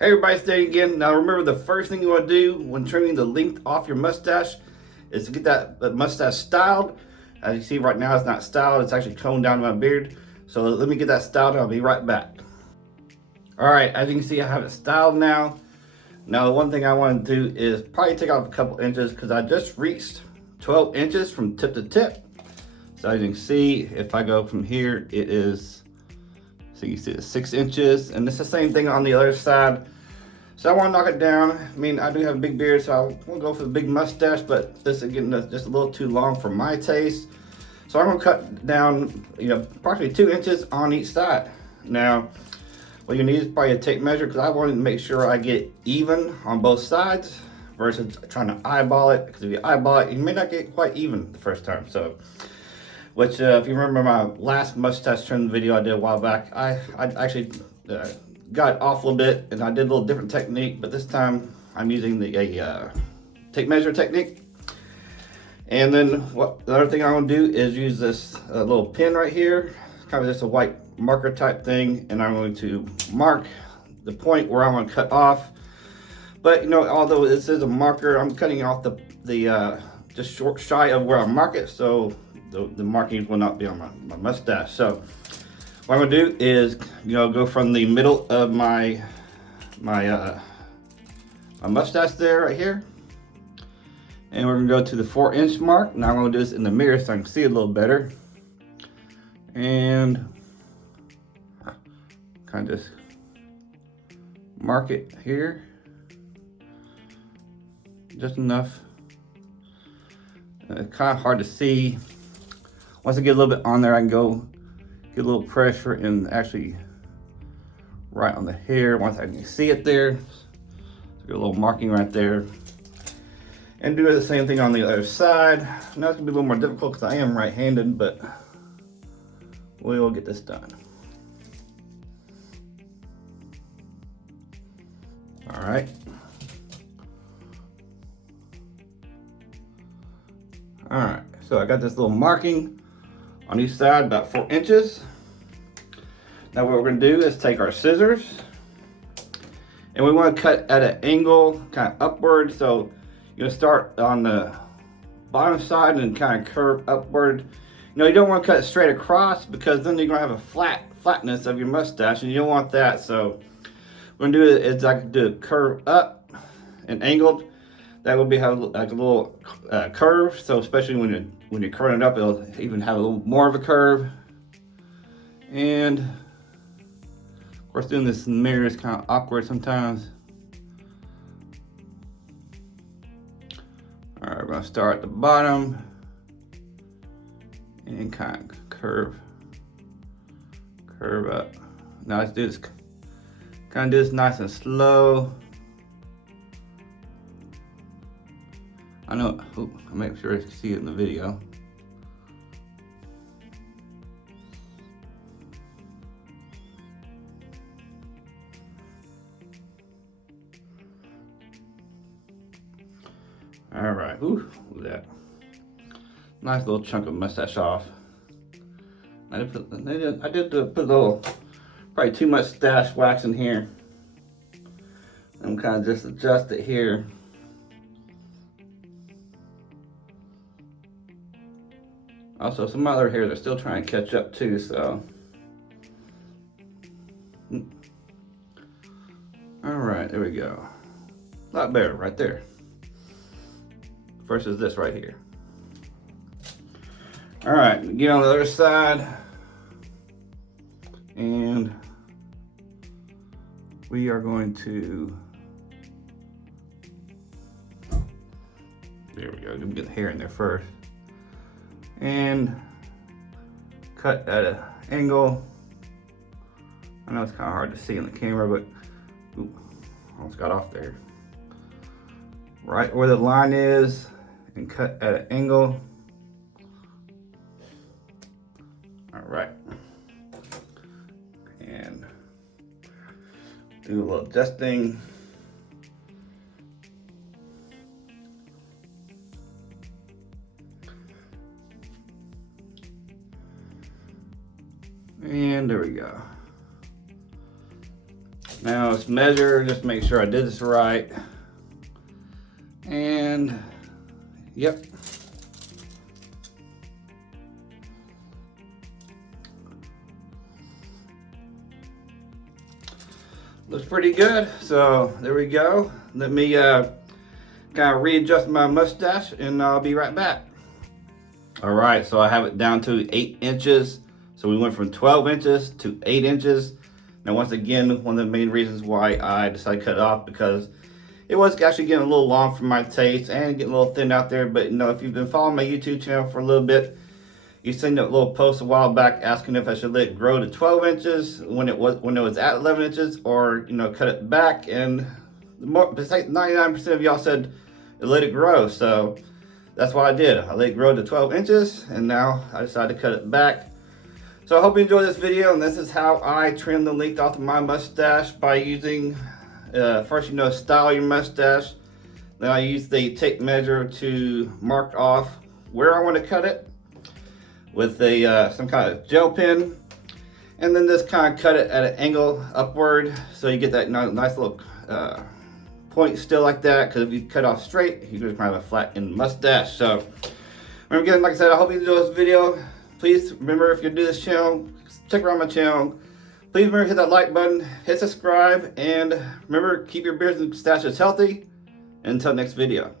Hey everybody, it's Dan again. Now remember, the first thing you want to do when trimming the length off your mustache is to get that mustache styled. As you see right now, it's not styled, it's actually toned down to my beard. So let me get that styled and I'll be right back. Alright, as you can see, I have it styled now. Now the one thing I want to do is probably take off a couple inches because I just reached 12 inches from tip to tip. So as you can see, if I go from here, it is, so you see it's 6 inches, and it's the same thing on the other side. So I want to knock it down. I mean, I do have a big beard, so I won't go for the big mustache, but this is getting just a little too long for my taste. So I'm gonna cut down, approximately 2 inches on each side. Now, what you need is probably a tape measure because I want to make sure I get even on both sides versus trying to eyeball it. Because if you eyeball it, you may not get quite even the first time. So, which if you remember my last mustache trim video I did a while back, I actually got it off a little bit and I did a little different technique, but this time I'm using the tape measure technique. And then the other thing I'm gonna do is use this little pin right here, kind of just a white marker type thing, and I'm going to mark the point where I'm gonna cut off. But although this is a marker, I'm cutting off the just short shy of where I mark it, so the markings will not be on my mustache. So what I'm gonna do is, go from the middle of my mustache there, right here, and we're gonna go to the 4-inch mark. Now I'm gonna do this in the mirror so I can see it a little better, and kind of just mark it here, just enough. It's kind of hard to see. Once I get a little bit on there, I can go get a little pressure and actually right on the hair once I can see it there. So get a little marking right there. And do the same thing on the other side. Now it's gonna be a little more difficult because I am right-handed, but we will get this done. All right. All right, so I got this little marking on each side, about 4 inches. Now what we're gonna do is take our scissors, and we wanna cut at an angle, kind of upward. So you're gonna start on the bottom side and kind of curve upward. You don't wanna cut straight across because then you're gonna have a flatness of your mustache, and you don't want that. So what I'm gonna do is I can do a curve up and angled. That will have like a little curve. So especially when you're curving it up, it'll even have a little more of a curve. And of course, doing this in the mirror is kind of awkward sometimes. All right, we're gonna start at the bottom and kind of curve up. Now let's do this. Kind of do this nice and slow. I know, I'll make sure you can see it in the video. All right, ooh, look at that. Nice little chunk of mustache off. I did put a little, probably too much stash wax in here. I'm kind of just adjust it here. Also, some other hairs are still trying to catch up too, so. All right, there we go. A lot better right there. Versus this right here. All right, get on the other side. And we are going to, there we go, let me get the hair in there first. And cut at an angle. I know it's kind of hard to see on the camera, but ooh, almost got off there. Right where the line is, and cut at an angle. All right. And do a little adjusting. And there we go. Now let's measure, just make sure I did this right. And yep. Looks pretty good. So there we go. Let me kind of readjust my mustache and I'll be right back. All right, so I have it down to 8 inches. So we went from 12 inches to 8 inches. Now once again, one of the main reasons why I decided to cut it off, because it was actually getting a little long for my taste and getting a little thin out there. But you know, if you've been following my YouTube channel for a little bit, you seen that little post a while back asking if I should let it grow to 12 inches when it was at 11 inches, or you know, cut it back. And it's like 99% of y'all said let it grow. So that's what I did. I let it grow to 12 inches, and now I decided to cut it back. So I hope you enjoyed this video, and this is how I trim the length off of my mustache by using, first, you know, style your mustache. Then I use the tape measure to mark off where I want to cut it with a some kind of gel pen, and then just kind of cut it at an angle upward so you get that nice little point still like that, because if you cut off straight, you just kind of have a flattened mustache. So remember, again, like I said, I hope you enjoyed this video. Please remember, if you're new to this channel, check around my channel. Please remember to hit that like button, hit subscribe, and remember, keep your beards and mustaches healthy. Until next video.